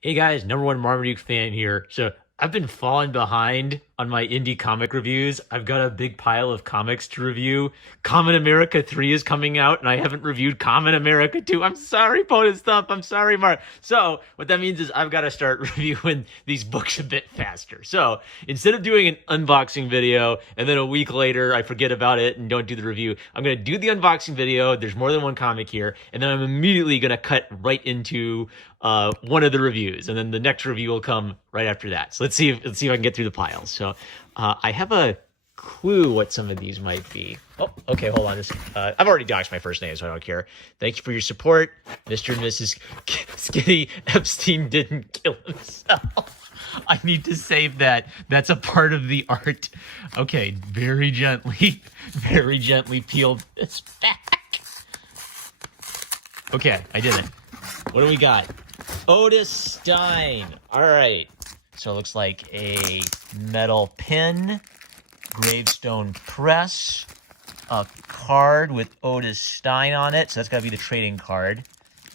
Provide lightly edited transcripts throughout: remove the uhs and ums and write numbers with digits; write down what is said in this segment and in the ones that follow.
Hey guys, number one Marmaduke fan here. So I've been falling behind on my indie comic reviews. I've got a big pile of comics to review. Common America 3 is coming out, and I haven't reviewed Common America 2. I'm sorry, Bonus Thump. I'm sorry, Mark. So what that means is I've got to start reviewing these books a bit faster. So instead of doing an unboxing video and then a week later I forget about it and don't do the review, I'm going to do the unboxing video. There's more than one comic here, and then I'm immediately going to cut right into one of the reviews, and then the next review will come right after that. So let's see if I can get through the piles. So I have a clue what some of these might be. Oh, okay, hold on. I've already doxed my first name, so I don't care. Thank you for your support, Mr. and Mrs. Skinny Epstein didn't kill himself. I need to save that. That's a part of the art. Okay, very gently peel this back. Okay, I did it. What do we got? Otis Stein. All right. So it looks like a metal pin, gravestone press, a card with Otis Stein on it. So that's got to be the trading card.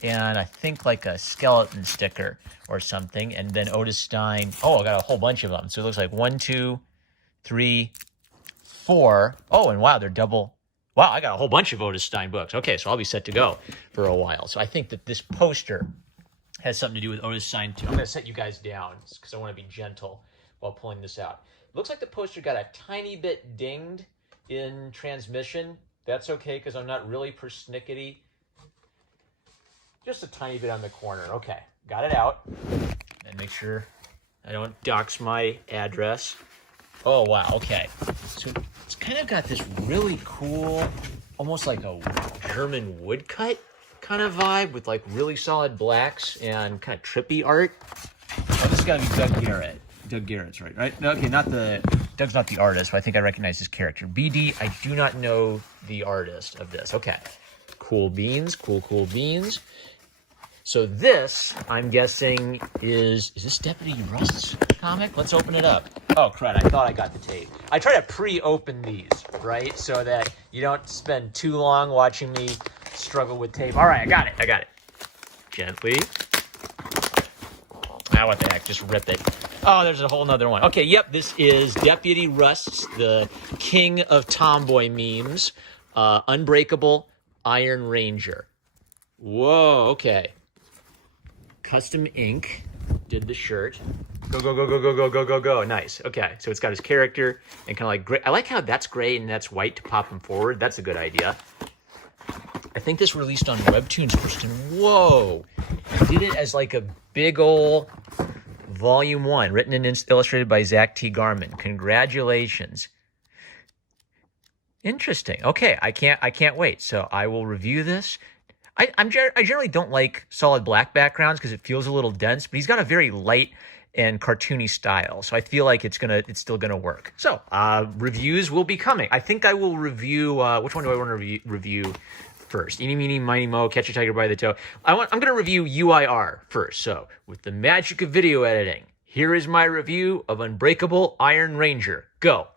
And I think like a skeleton sticker or something. And then Otis Stein. Oh, I got a whole bunch of them. So it looks like 1, 2, 3, 4. Oh, and wow, they're double. Wow, I got a whole bunch of Otis Stein books. Okay, so I'll be set to go for a while. So I think that this poster has something to do with Otis Stein too. I'm going to set you guys down because I want to be gentle while pulling this out. It looks like the poster got a tiny bit dinged in transmission. That's okay because I'm not really persnickety. Just a tiny bit on the corner. Okay, got it out. And make sure I don't dox my address. Oh, wow, okay. So it's kind of got this really cool, almost like a German woodcut kind of vibe with like really solid blacks and kind of trippy art. Oh, this has got to be Doug Garrett. Doug Garrett's right? No, okay, Doug's not the artist, but I think I recognize his character. BD, I do not know the artist of this. Okay, cool beans, cool beans. So this, I'm guessing, is this Deputy Rust's comic? Let's open it up. Oh, crud, I thought I got the tape. I try to pre-open these, right? So that you don't spend too long watching me struggle with tape. All right, I got it. Gently. Ah, what the heck, just rip it. Oh, there's a whole nother one. Okay, yep, this is Deputy Rust's, the king of tomboy memes, Unbreakable Iron Ranger. Whoa, okay. Custom ink did the shirt. Go. Nice. Okay, so it's got his character and kind of like gray. I like how that's gray and that's white to pop him forward. That's a good idea. I think this released on Webtoons first. And whoa, he did it as like a big ol' volume 1, written and illustrated by Zach T. Garman. Congratulations. Interesting. Okay, I can't wait. So I will review this. I generally don't like solid black backgrounds because it feels a little dense, but he's got a very light and cartoony style, so I feel like it's still gonna work. So reviews will be coming. I think I will review. Which one do I want to review first? Eeny, meeny, miny, mo, catch a tiger by the toe. I'm gonna review UIR first. So with the magic of video editing, here is my review of Unbreakable Iron Ranger. Go.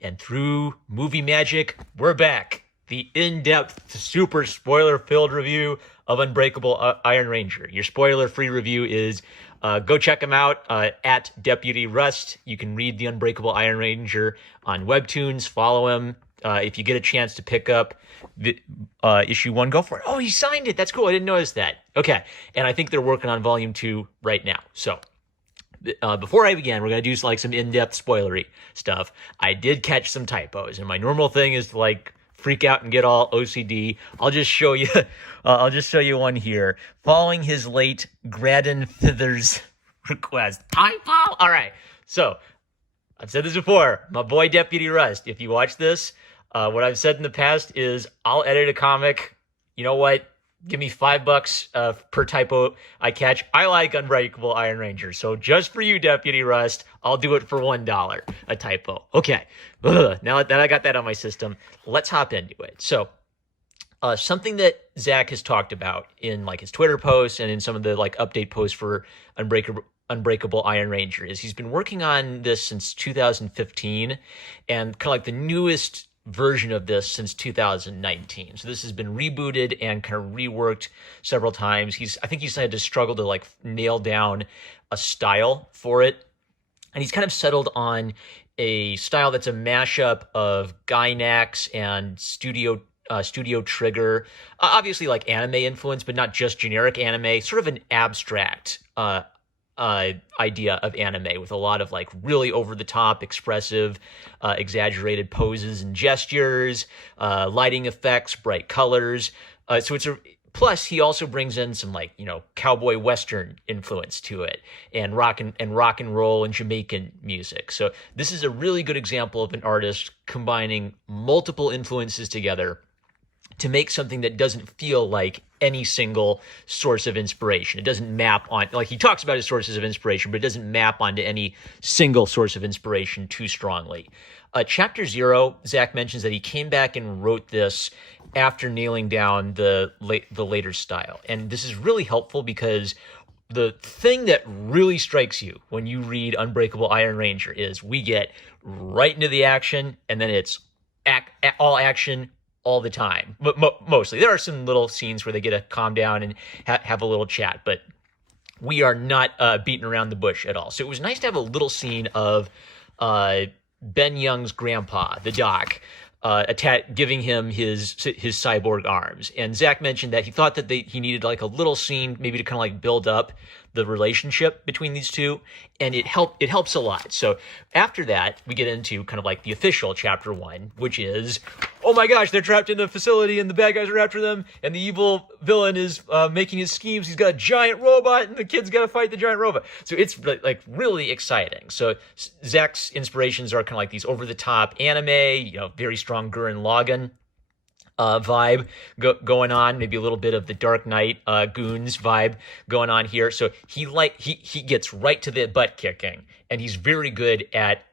And through movie magic, we're back. The in-depth, super spoiler-filled review of Unbreakable Iron Ranger. Your spoiler-free review is go check him out at Deputy Rust. You can read the Unbreakable Iron Ranger on Webtoons. Follow him. If you get a chance to pick up the, issue 1, go for it. Oh, he signed it. That's cool. I didn't notice that. Okay, and I think they're working on volume 2 right now. So before I begin, we're going to do like some in-depth spoilery stuff. I did catch some typos, and my normal thing is to like freak out and get all OCD. I'll just show you one here. Following his late Graden Fithers request. Typo! All right. So, I've said this before. My boy Deputy Rust. If you watch this, what I've said in the past is I'll edit a comic. You know what? Give me $5 per typo I catch. I like Unbreakable Iron Ranger. So just for you, Deputy Rust, I'll do it for $1 a typo. Okay. Now that I got that on my system, let's hop into it. So something that Zach has talked about in like his Twitter posts and in some of the like update posts for Unbreakable Iron Ranger is he's been working on this since 2015, and kind of like the newest version of this since 2019. So this has been rebooted and kind of reworked several times. I think he's had to struggle to like nail down a style for it. And he's kind of settled on a style that's a mashup of Gainax and Studio Trigger, obviously like anime influence, but not just generic anime, sort of an abstract idea of anime with a lot of like really over the top, expressive, exaggerated poses and gestures, lighting effects, bright colors. So it's plus he also brings in some like, cowboy western influence to it, and rock and roll and Jamaican music. So this is a really good example of an artist combining multiple influences together to make something that doesn't feel like any single source of inspiration. It doesn't map on, like he talks about his sources of inspiration, but it doesn't map onto any single source of inspiration too strongly. Chapter 0, Zach mentions that he came back and wrote this after nailing down the later style. And this is really helpful because the thing that really strikes you when you read Unbreakable Iron Ranger is we get right into the action, and then it's all action all the time. But mostly. There are some little scenes where they get to calm down and have a little chat, but we are not beating around the bush at all. So it was nice to have a little scene of Ben Young's grandpa, the Doc, giving him his cyborg arms. And Zach mentioned that he thought that he needed like a little scene maybe to kind of like build up the relationship between these two, and it helps a lot. So after that, we get into kind of like the official chapter 1, which is, oh my gosh, they're trapped in a facility and the bad guys are after them, and the evil villain is making his schemes. He's got a giant robot and the kid's got to fight the giant robot. So it's like really exciting. So Zach's inspirations are kind of like these over the top anime, very strong Gurren Lagann vibe going on, maybe a little bit of the Dark Knight Goons vibe going on here. So he gets right to the butt kicking, and he's very good at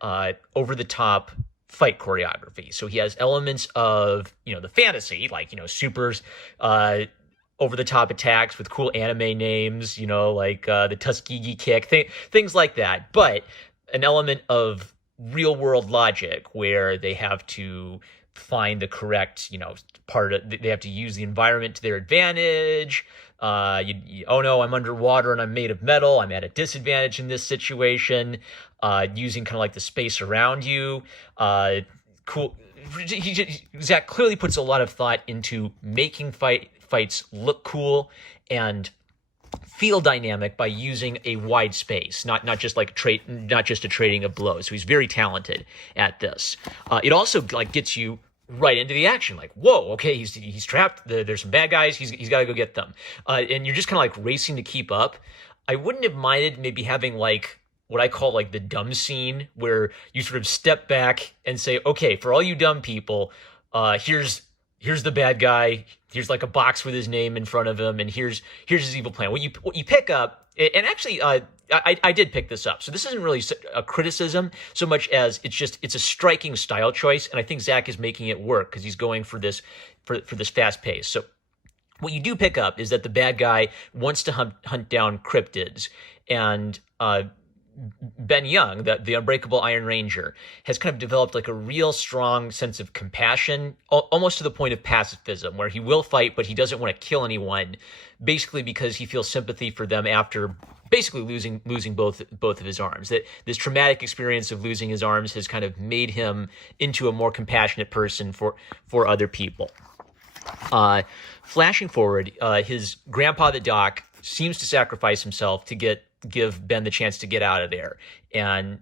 over the top fight choreography. So he has elements of the fantasy, like supers, over the top attacks with cool anime names, like the Tuskegee kick, things like that. But an element of real world logic where they have to find the correct, they have to use the environment to their advantage. Oh no, I'm underwater and I'm made of metal. I'm at a disadvantage in this situation. Using kind of like the space around you. Cool. Zach clearly puts a lot of thought into making fights look cool and feel dynamic by using a wide space, not just a trading of blows. So he's very talented at this. It also like gets you right into the action. Like, whoa, okay, he's trapped. There's some bad guys. He's got to go get them. And you're just kind of like racing to keep up. I wouldn't have minded maybe having like what I call like the dumb scene, where you sort of step back and say, okay, for all you dumb people, here's the bad guy. Here's like a box with his name in front of him, and here's his evil plan. What you pick up, and actually, I did pick this up. So this isn't really a criticism so much as it's a striking style choice, and I think Zach is making it work because he's going for this fast pace. So what you do pick up is that the bad guy wants to hunt down cryptids, and Ben Young, the Unbreakable Iron Ranger, has kind of developed like a real strong sense of compassion, almost to the point of pacifism, where he will fight, but he doesn't want to kill anyone, basically because he feels sympathy for them after basically losing both of his arms. That this traumatic experience of losing his arms has kind of made him into a more compassionate person for other people. Flashing forward, his grandpa, the Doc, seems to sacrifice himself to give Ben the chance to get out of there. And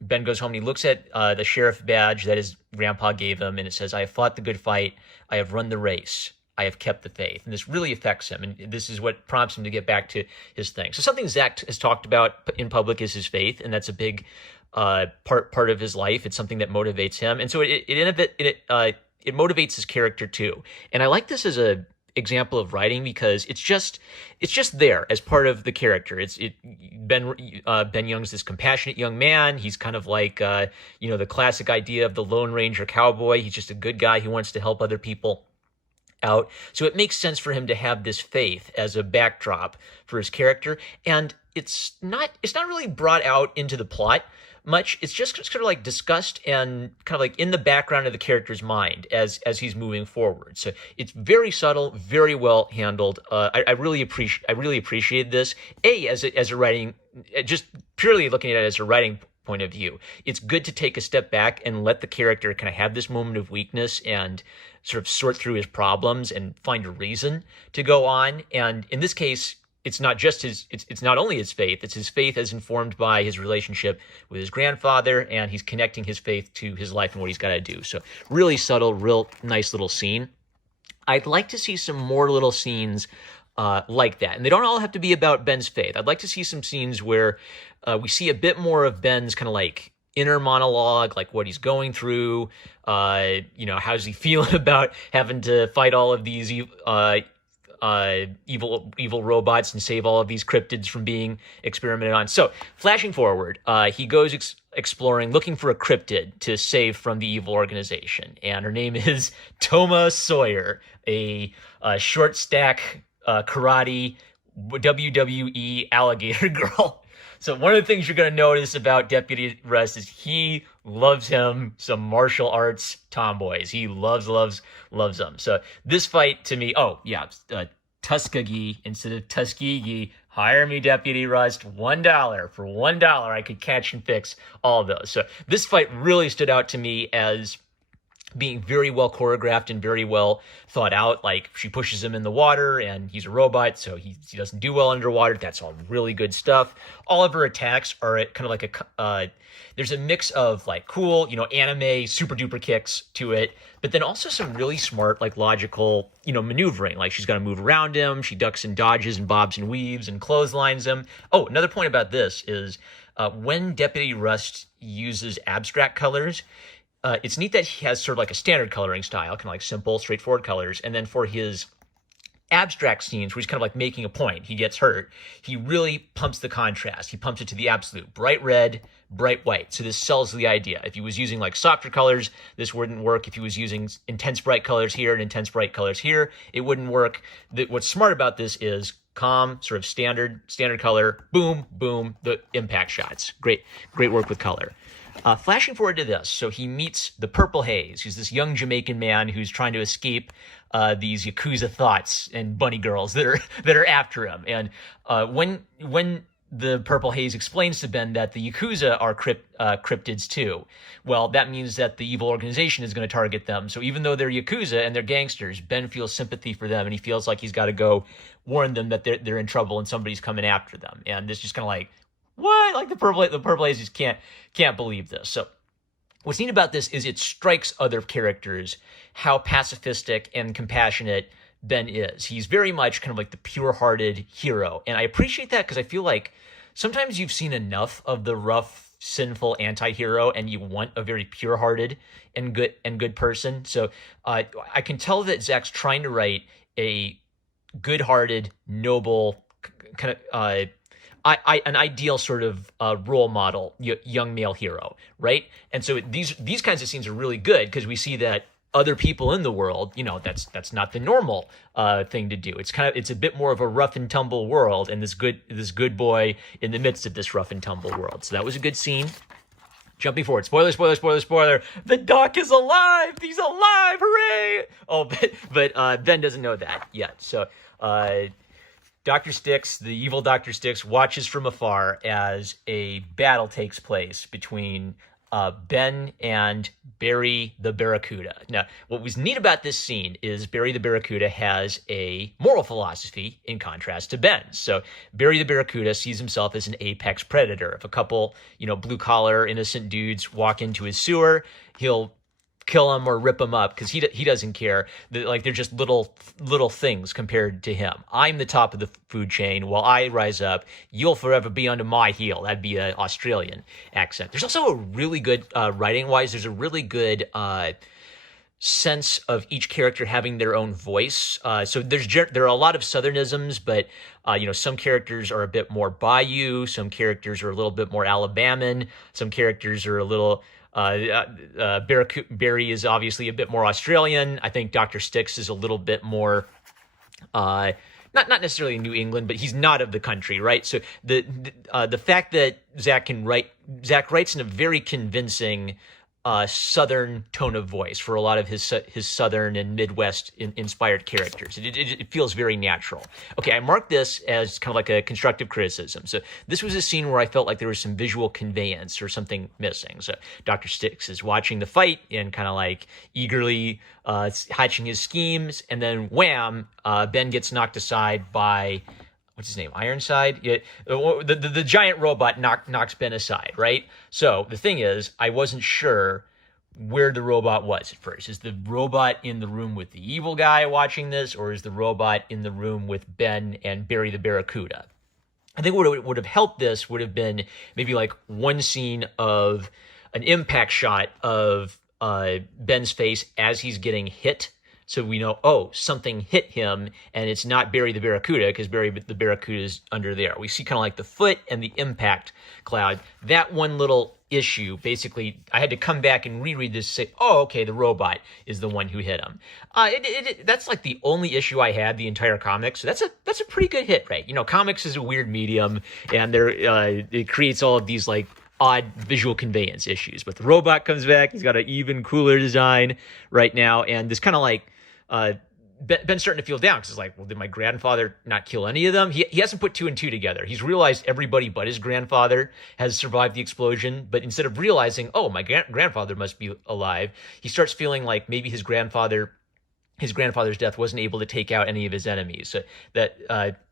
Ben goes home and he looks at the sheriff badge that his grandpa gave him, and it says, "I have fought the good fight. I have run the race. I have kept the faith." And this really affects him, and this is what prompts him to get back to his thing. So something Zach has talked about in public is his faith, and that's a big part of his life. It's something that motivates him, and so it motivates his character too. And I like this as a example of writing because it's just there as part of the character. Ben Young's this compassionate young man. He's kind of like the classic idea of the Lone Ranger cowboy. He's just a good guy who wants to help other people out. So it makes sense for him to have this faith as a backdrop for his character. And it's not really brought out into the plot much. It's just sort of like discussed and kind of like in the background of the character's mind as he's moving forward. So it's very subtle, very well handled. I really appreciate this. As a writing, just purely looking at it as a writing point of view, it's good to take a step back and let the character kind of have this moment of weakness and sort of sort through his problems and find a reason to go on. And in this case, it's not just it's not only his faith, it's his faith as informed by his relationship with his grandfather, and he's connecting his faith to his life and what he's got to do. So really subtle, real nice little scene. I'd like to see some more little scenes like that. And they don't all have to be about Ben's faith. I'd like to see some scenes where we see a bit more of Ben's kind of like inner monologue, like what he's going through, how's he feeling about having to fight all of these evil robots and save all of these cryptids from being experimented on. So, flashing forward, he goes exploring, looking for a cryptid to save from the evil organization, and her name is Toma Sawyer, a short stack karate WWE alligator girl. So one of the things you're going to notice about Deputy Rust is he loves him some martial arts tomboys. He loves them. So this fight to me, Tuskegee instead of Tuskegee. Hire me, Deputy Rust. $1. For $1, I could catch and fix all of those. So this fight really stood out to me as being very well choreographed and very well thought out. Like, she pushes him in the water, and he's a robot, so he doesn't do well underwater. That's all really good stuff. All of her attacks are kind of like there's a mix of like cool, anime super duper kicks to it, but then also some really smart, like logical, maneuvering. Like, she's got to move around him. She ducks and dodges and bobs and weaves and clotheslines him. Oh, another point about this is when Deputy Rust uses abstract colors, it's neat that he has sort of like a standard coloring style, kind of like simple, straightforward colors. And then for his abstract scenes where he's kind of like making a point, he gets hurt, he really pumps the contrast. He pumps it to the absolute. Bright red, bright white. So this sells the idea. If he was using like softer colors, this wouldn't work. If he was using intense bright colors here and intense bright colors here, it wouldn't work. What's smart about this is calm, sort of standard color, boom, boom, the impact shots. Great work with color. Flashing forward to this, so he meets the Purple Haze, who's this young Jamaican man who's trying to escape these Yakuza thoughts and bunny girls that are after him. And when the Purple Haze explains to Ben that the Yakuza are cryptids too, well, that means that the evil organization is going to target them. So even though they're Yakuza and they're gangsters, Ben feels sympathy for them, and he feels like he's got to go warn them that they're in trouble and somebody's coming after them. And this just kind of like, what? Like the Purple Haze just can't believe this. So what's neat about this is it strikes other characters how pacifistic and compassionate Ben is. He's very much kind of like the pure-hearted hero. And I appreciate that because I feel like sometimes you've seen enough of the rough, sinful anti-hero and you want a very pure-hearted and good person. So I can tell that Zach's trying to write a good-hearted, noble, kind of an ideal sort of role model, young male hero, right? And so these kinds of scenes are really good because we see that other people in the world, that's not the normal thing to do. It's a bit more of a rough and tumble world, and this good boy in the midst of this rough and tumble world. So that was a good scene. Jumping forward, spoiler. The Doc is alive. He's alive. Hooray! Oh, but Ben doesn't know that yet. So Dr. Styx, the evil Dr. Styx, watches from afar as a battle takes place between Ben and Barry the Barracuda. Now, what was neat about this scene is Barry the Barracuda has a moral philosophy in contrast to Ben's. So Barry the Barracuda sees himself as an apex predator. If a couple, blue-collar, innocent dudes walk into his sewer, he'll kill him or rip him up because he doesn't care. They're just little things compared to him. I'm the top of the food chain. While I rise up, you'll forever be under my heel. That'd be an Australian accent. There's also a really good writing-wise. There's a really good sense of each character having their own voice. So there are a lot of Southernisms, but some characters are a bit more Bayou. Some characters are a little bit more Alabaman. Some characters are a little. Barry is obviously a bit more Australian. I think Dr. Styx is a little bit more not necessarily New England, but he's not of the country, right? So the fact that Zach writes in a very convincing Southern tone of voice for a lot of his Southern and Midwest inspired characters. It feels very natural. Okay, I marked this as kind of like a constructive criticism. So this was a scene where I felt like there was some visual conveyance or something missing. So Dr. Sticks is watching the fight and kind of like eagerly hatching his schemes, and then wham, Ben gets knocked aside by, what's his name? Ironside? Yeah, the giant robot knocks Ben aside, right? So the thing is, I wasn't sure where the robot was at first. Is the robot in the room with the evil guy watching this, or is the robot in the room with Ben and Barry the Barracuda? I think what would have helped this would have been maybe like one scene of an impact shot of Ben's face as he's getting hit. So we know, oh, something hit him, and it's not Barry the Barracuda, because Barry the Barracuda is under there. We see kind of like the foot and the impact cloud. That one little issue, basically, I had to come back and reread this and say, oh, okay, the robot is the one who hit him. That's like the only issue I had the entire comic. So that's a pretty good hit rate. You know, comics is a weird medium, and it creates all of these like odd visual conveyance issues. But the robot comes back. He's got an even cooler design right now, and this kind of like Ben's starting to feel down because it's like, well, did my grandfather not kill any of them? He hasn't put two and two together. He's realized everybody but his grandfather has survived the explosion, but instead of realizing, oh, my grandfather must be alive, he starts feeling like maybe his grandfather's death wasn't able to take out any of his enemies. So that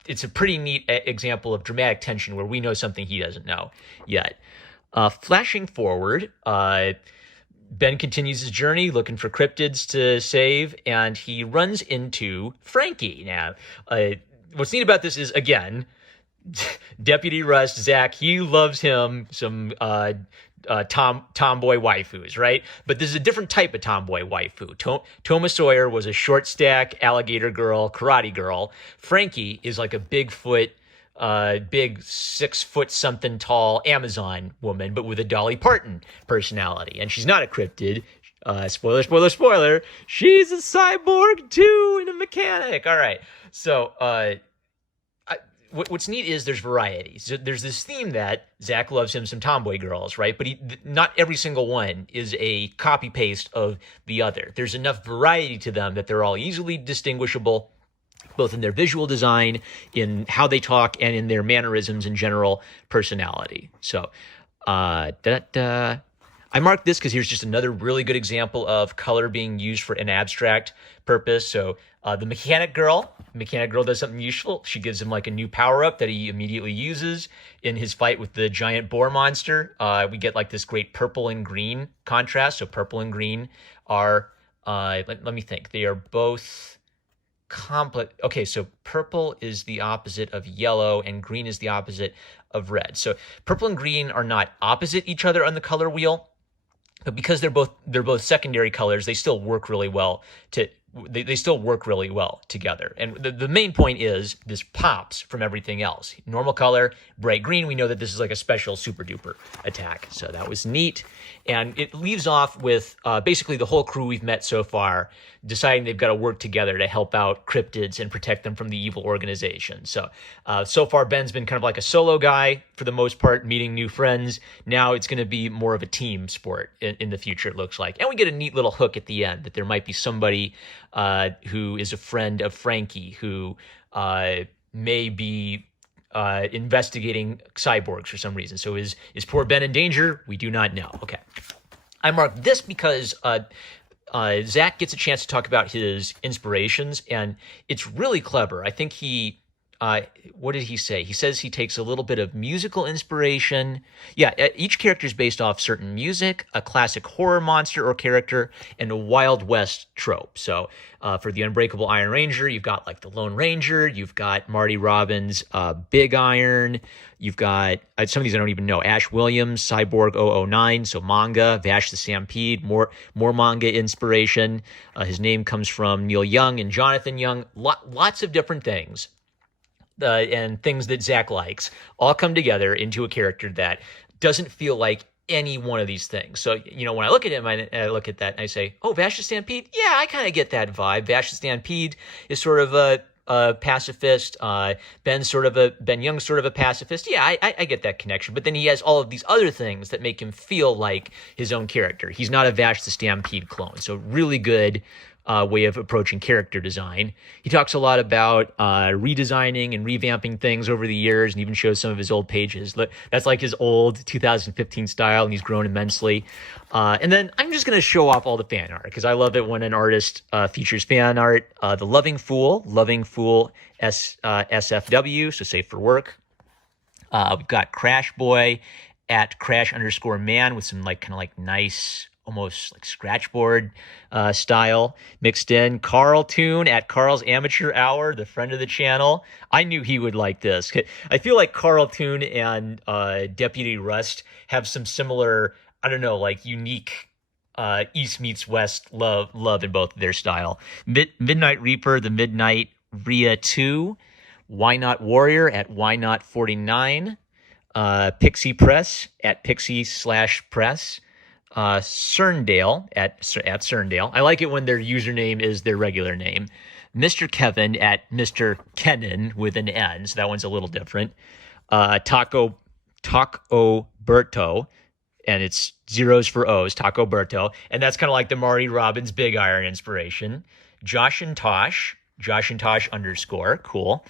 it's a pretty neat example of dramatic tension where we know something he doesn't know yet. Flashing forward, Ben continues his journey looking for cryptids to save, and he runs into Frankie. Now, what's neat about this is, again, Deputy Rust, Zach, he loves him some tomboy waifus, right? But this is a different type of tomboy waifu. Toma Sawyer was a short stack alligator girl, karate girl. Frankie is like a Bigfoot, big 6 foot something tall Amazon woman, but with a Dolly Parton personality. And she's not a cryptid. Spoiler. She's a cyborg too and a mechanic. All right. So, what's neat is there's variety. So there's this theme that Zach loves him some tomboy girls, right? But not every single one is a copy paste of the other. There's enough variety to them that they're all easily distinguishable, both in their visual design, in how they talk, and in their mannerisms and general personality. So, I marked this because here's just another really good example of color being used for an abstract purpose. So, the mechanic girl does something useful. She gives him like a new power-up that he immediately uses in his fight with the giant boar monster. We get like this great purple and green contrast. So purple and green are, let me think, they are both complex. Okay, so purple is the opposite of yellow and green is the opposite of red. So purple and green are not opposite each other on the color wheel, but because they're both secondary colors, they still work really well they still work really well together. And the main point is this pops from everything else. Normal color, bright green, we know that this is like a special super duper attack. So that was neat. And it leaves off with basically the whole crew we've met so far deciding they've got to work together to help out cryptids and protect them from the evil organization. So far Ben's been kind of like a solo guy for the most part, meeting new friends. Now it's going to be more of a team sport in the future, it looks like. And we get a neat little hook at the end that there might be somebody who is a friend of Frankie who may be investigating cyborgs for some reason. So is poor Ben in danger? We do not know. Okay. I marked this because Zach gets a chance to talk about his inspirations, and it's really clever. I think what did he say? He says he takes a little bit of musical inspiration. Yeah, each character is based off certain music, a classic horror monster or character, and a Wild West trope. So for the Unbreakable Iron Ranger, you've got like the Lone Ranger, you've got Marty Robbins' Big Iron, you've got some of these I don't even know. Ash Williams, Cyborg 009, so manga, Vash the Stampede, more manga inspiration. His name comes from Neil Young and Jonathan Young. Lots of different things. And things that Zach likes all come together into a character that doesn't feel like any one of these things. So, when I look at him, I look at that and I say, oh, Vash the Stampede? Yeah, I kind of get that vibe. Vash the Stampede is sort of pacifist. Ben Young's sort of a pacifist. Yeah, I get that connection. But then he has all of these other things that make him feel like his own character. He's not a Vash the Stampede clone. So really good way of approaching character design. He talks a lot about redesigning and revamping things over the years, and even shows some of his old pages. That's like his old 2015 style, and he's grown immensely. And then I'm just going to show off all the fan art, because I love it when an artist features fan art. The Loving Fool SFW, so safe for work. We've got Crash Boy at Crash_man with some kind of nice, almost like scratchboard style mixed in. Carl Toon at Carl's Amateur Hour, the friend of the channel. I knew he would like this. I feel like Carl Toon and Deputy Rust have some similar, I don't know, unique East meets West love in both of their style. Midnight Reaper, the Midnight Rhea 2. Why Not Warrior at Why Not 49. Pixie Press at Pixie/Press. Cerndale at Cerndale. I like it when their username is their regular name. Mr. Kevin at Mr. Kenan with an N, so that one's a little different. Taco Berto, and it's zeros for O's, Taco Berto, and that's kind of like the Marty Robbins Big Iron inspiration. Josh and Tosh _ cool.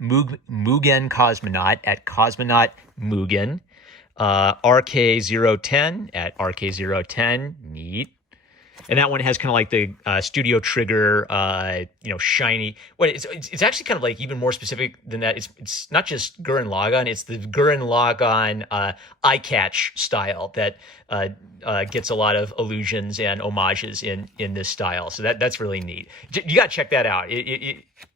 Mugen Cosmonaut at Cosmonaut Mugen. RK010 at RK010, neat. And that one has kind of like the Studio Trigger, shiny. Well, it's actually kind of even more specific than that. It's not just Gurren Lagann. It's the Gurren Lagann eye catch style that gets a lot of allusions and homages in this style. So that's really neat. You got to check that out.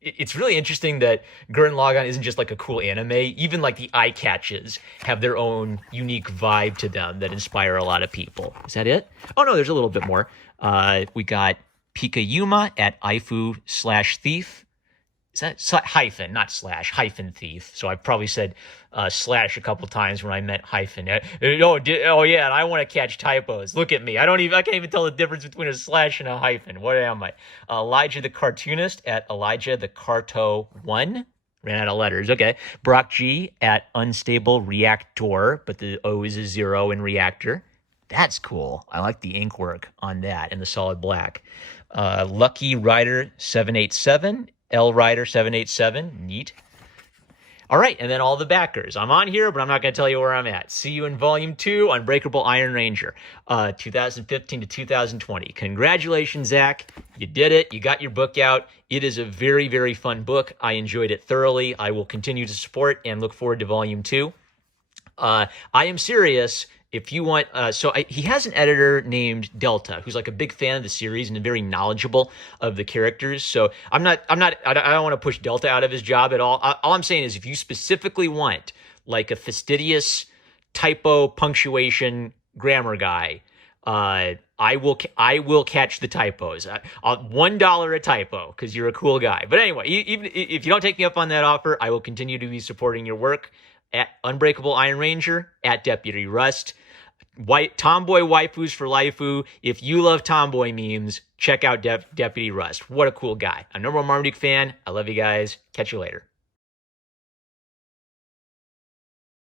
It's really interesting that Gurren Lagann isn't just a cool anime. Even the eye catches have their own unique vibe to them that inspire a lot of people. Is that it? Oh no, there's a little bit more. We got Pika Yuma at Ifu/Thief. Is that hyphen, not slash, hyphen thief? So I probably said slash a couple times when I meant hyphen. Oh yeah, and I want to catch typos. Look at me. I can't even tell the difference between a slash and a hyphen. What am I? Elijah the Cartoonist at Elijah the Carto1. Ran out of letters. Okay. Brock G at Unstable Reactor, but the O is a 0 in reactor. That's cool. I like the ink work on that and the solid black. Lucky Rider 787, L Rider 787, neat. All right, and then all the backers. I'm on here, but I'm not going to tell you where I'm at. See you in Volume 2, Unbreakable Iron Ranger, 2015 to 2020. Congratulations, Zach. You did it. You got your book out. It is a very, very fun book. I enjoyed it thoroughly. I will continue to support and look forward to Volume 2. I am serious. If you want, he has an editor named Delta, who's a big fan of the series and very knowledgeable of the characters. So I don't want to push Delta out of his job at all. All I'm saying is, if you specifically want a fastidious typo, punctuation, grammar guy, I will catch the typos. $1 a typo because you're a cool guy. But anyway, even if you don't take me up on that offer, I will continue to be supporting your work at Unbreakable Iron Ranger, at Deputy Rust. Tomboy waifus for lifeu. If you love tomboy memes, check out Deputy Rust. What a cool guy. I'm number one Marmaduke fan. I love you guys. Catch you later.